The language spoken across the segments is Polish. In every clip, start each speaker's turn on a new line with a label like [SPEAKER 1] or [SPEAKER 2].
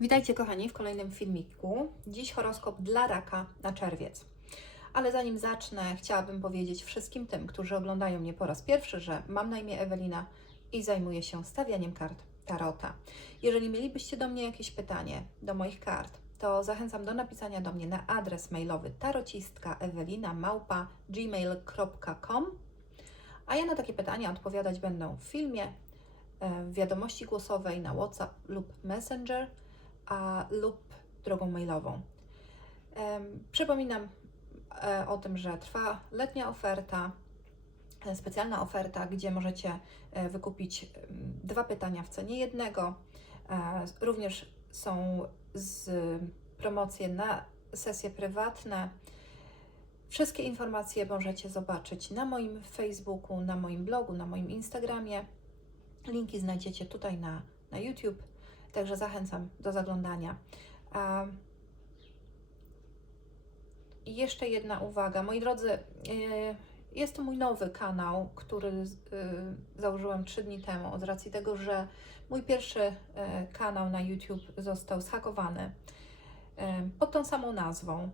[SPEAKER 1] Witajcie kochani w kolejnym filmiku. Dziś horoskop dla raka na czerwiec. Ale zanim zacznę, chciałabym powiedzieć wszystkim tym, którzy oglądają mnie po raz pierwszy, że mam na imię Ewelina i zajmuję się stawianiem kart Tarota. Jeżeli mielibyście do mnie jakieś pytanie, do moich kart, to zachęcam do napisania do mnie na adres mailowy tarocistkaewelina.gmail.com A ja na takie pytania odpowiadać będę w filmie, e, w wiadomości głosowej na WhatsApp lub Messenger, a, lub drogą mailową. Przypominam e, o tym, że trwa letnia oferta, e, specjalna oferta, gdzie możecie e, wykupić dwa pytania w cenie jednego. Również są z promocje na sesje prywatne. Wszystkie informacje możecie zobaczyć na moim Facebooku, na moim blogu, na moim Instagramie. Linki znajdziecie tutaj na, na YouTube, także zachęcam do zaglądania. I jeszcze jedna uwaga. Moi drodzy, e, jest to mój nowy kanał, który e, założyłam 3 dni temu, z racji tego, że mój pierwszy e, kanał na YouTube został zhakowany pod tą samą nazwą.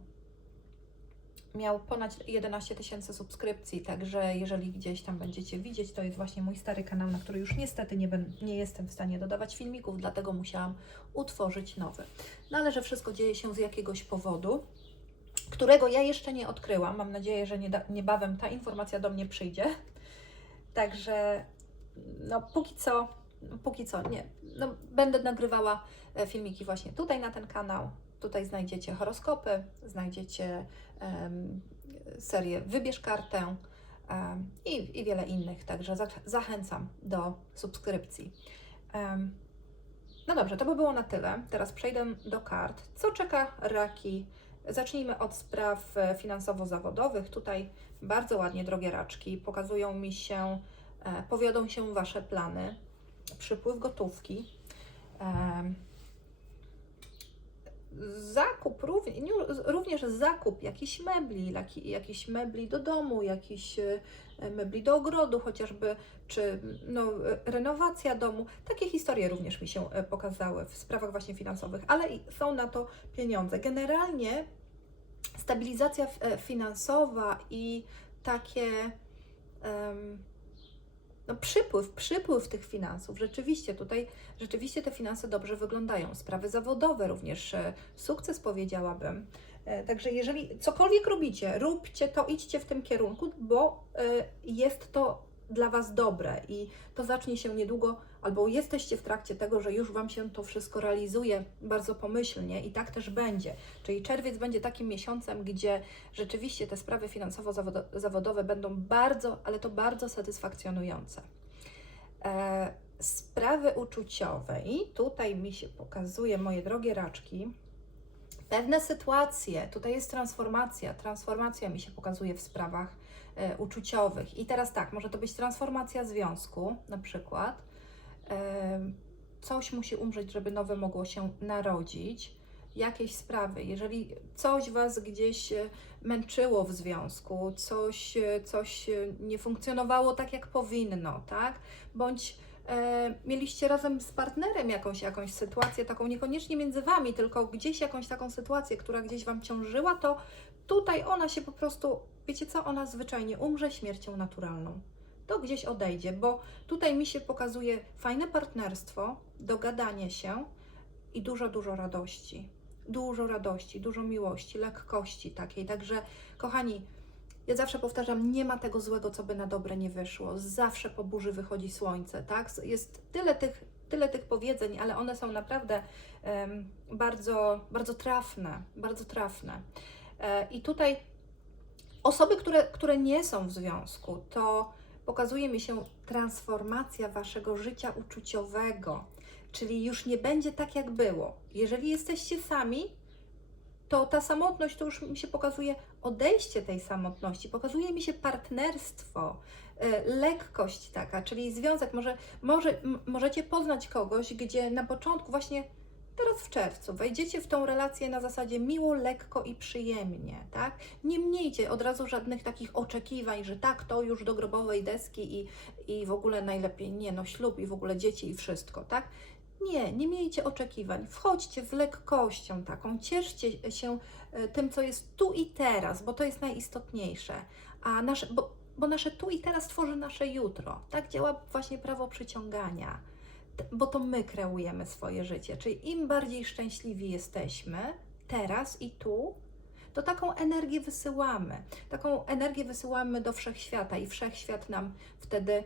[SPEAKER 1] Miał ponad 11 tysięcy subskrypcji, także jeżeli gdzieś tam będziecie widzieć, to jest właśnie mój stary kanał, na który już niestety nie, ben, nie jestem w stanie dodawać filmików, dlatego musiałam utworzyć nowy. No ale że wszystko dzieje się z jakiegoś powodu, którego ja jeszcze nie odkryłam. Mam nadzieję, że niebawem ta informacja do mnie przyjdzie. Także no póki co, póki co nie. No, będę nagrywała e, filmiki właśnie tutaj na ten kanał. Tutaj znajdziecie horoskopy, znajdziecie em, serię Wybierz kartę em, i, i wiele innych. Także za- zachęcam do subskrypcji. Em, no dobrze, to by było na tyle. Teraz przejdę do kart. Co czeka raki? Zacznijmy od spraw e, finansowo-zawodowych. Tutaj bardzo ładnie, drogie raczki, pokazują mi się, e, powiodą się Wasze plany. Przypływ gotówki. Zakup, równie- również zakup jakichś mebli, jaki- jakichś mebli do domu, jakichś e, mebli do ogrodu chociażby, czy no, renowacja domu. Takie historie również mi się e, pokazały w sprawach właśnie finansowych, ale są na to pieniądze. Generalnie stabilizacja e, finansowa i takie em, no, przypływ, przypływ tych finansów. Rzeczywiście tutaj, rzeczywiście te finanse dobrze wyglądają. Sprawy zawodowe również, e, sukces powiedziałabym. E, Także jeżeli cokolwiek robicie, róbcie to, idźcie w tym kierunku, bo e, jest to dla Was dobre i to zacznie się niedługo, albo jesteście w trakcie tego, że już Wam się to wszystko realizuje bardzo pomyślnie i tak też będzie. Czyli czerwiec będzie takim miesiącem, gdzie rzeczywiście te sprawy finansowo-zawodowe będą bardzo, ale to bardzo satysfakcjonujące. E, sprawy uczuciowe i tutaj mi się pokazuje, moje drogie raczki, pewne sytuacje, tutaj jest transformacja, transformacja mi się pokazuje w sprawach e, uczuciowych. I teraz tak, może to być transformacja związku, na przykład. Coś musi umrzeć, żeby nowe mogło się narodzić. Jakieś sprawy, jeżeli coś Was gdzieś e, męczyło w związku, coś, e, coś e, nie funkcjonowało tak, jak powinno, tak? Bądź e, mieliście razem z partnerem jakąś, jakąś sytuację, taką niekoniecznie między Wami, tylko gdzieś jakąś taką sytuację, która gdzieś Wam ciążyła, to tutaj ona się po prostu, wiecie co, ona zwyczajnie umrze śmiercią naturalną. To gdzieś odejdzie, bo tutaj mi się pokazuje fajne partnerstwo, dogadanie się i dużo, dużo radości. Dużo radości, dużo miłości, lekkości takiej. Także, kochani, ja zawsze powtarzam, nie ma tego złego, co by na dobre nie wyszło. Zawsze po burzy wychodzi słońce, tak? Jest tyle tych, tyle tych powiedzeń, ale one są naprawdę em, bardzo, bardzo trafne, bardzo trafne. E, I tutaj osoby, które, które nie są w związku, to pokazuje mi się transformacja waszego życia uczuciowego, czyli już nie będzie tak, jak było. Jeżeli jesteście sami, to ta samotność to już mi się pokazuje odejście tej samotności, pokazuje mi się partnerstwo, e, lekkość taka, czyli związek. Może, może, możecie poznać kogoś, gdzie na początku, właśnie teraz w czerwcu, wejdziecie w tą relację na zasadzie miło, lekko i przyjemnie, tak? Nie miejcie od razu żadnych takich oczekiwań, że tak, to już do grobowej deski i, i w ogóle najlepiej nie, no ślub i w ogóle dzieci i wszystko, tak? Nie, nie miejcie oczekiwań. Wchodźcie z lekkością taką, cieszcie się e, tym, co jest tu i teraz, bo to jest najistotniejsze. A nasze, bo, bo nasze tu i teraz tworzy nasze jutro. Tak działa właśnie prawo przyciągania, bo to my kreujemy swoje życie. Czyli im bardziej szczęśliwi jesteśmy teraz i tu, to taką energię wysyłamy. Taką energię wysyłamy do wszechświata i wszechświat nam wtedy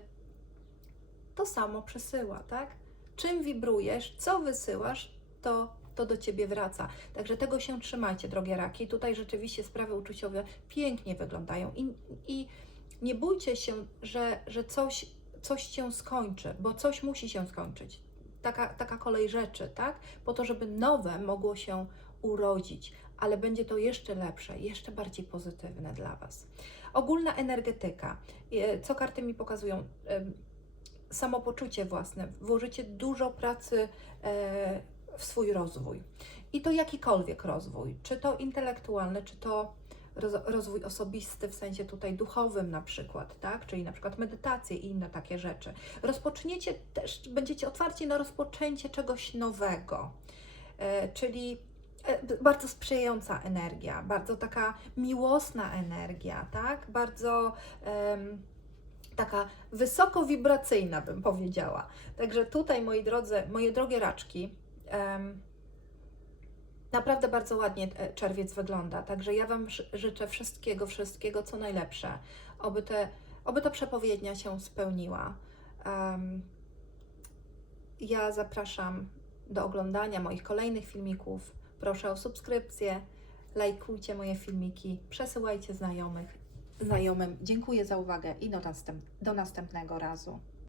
[SPEAKER 1] to samo przesyła, tak? Czym wibrujesz, co wysyłasz, to, to do ciebie wraca. Także tego się trzymajcie, drogie raki. Tutaj rzeczywiście sprawy uczuciowe pięknie wyglądają i, i nie bójcie się, że, że coś, coś cię skończy, bo coś musi się skończyć. Taka, taka kolej rzeczy, tak? Po to, żeby nowe mogło się urodzić, ale będzie to jeszcze lepsze, jeszcze bardziej pozytywne dla Was. Ogólna energetyka. Co karty mi pokazują? Samopoczucie własne, włożycie dużo pracy e, w swój rozwój. I to jakikolwiek rozwój, czy to intelektualny, czy to rozwój osobisty w sensie tutaj duchowym na przykład, tak? Czyli na przykład medytacje i inne takie rzeczy. Rozpoczniecie też, będziecie otwarci na rozpoczęcie czegoś nowego, e, czyli e, bardzo sprzyjająca energia, bardzo taka miłosna energia, tak? Bardzo em, taka wysoko wibracyjna, bym powiedziała. Także tutaj, moi drodzy, moje drogie raczki, em, naprawdę bardzo ładnie e, czerwiec wygląda. Także ja Wam ży- życzę wszystkiego, wszystkiego, co najlepsze, oby, te, oby ta przepowiednia się spełniła. Em, ja zapraszam do oglądania moich kolejnych filmików. Proszę o subskrypcję, lajkujcie moje filmiki, przesyłajcie znajomych, znajomym. Dziękuję za uwagę i do, następ- do następnego razu.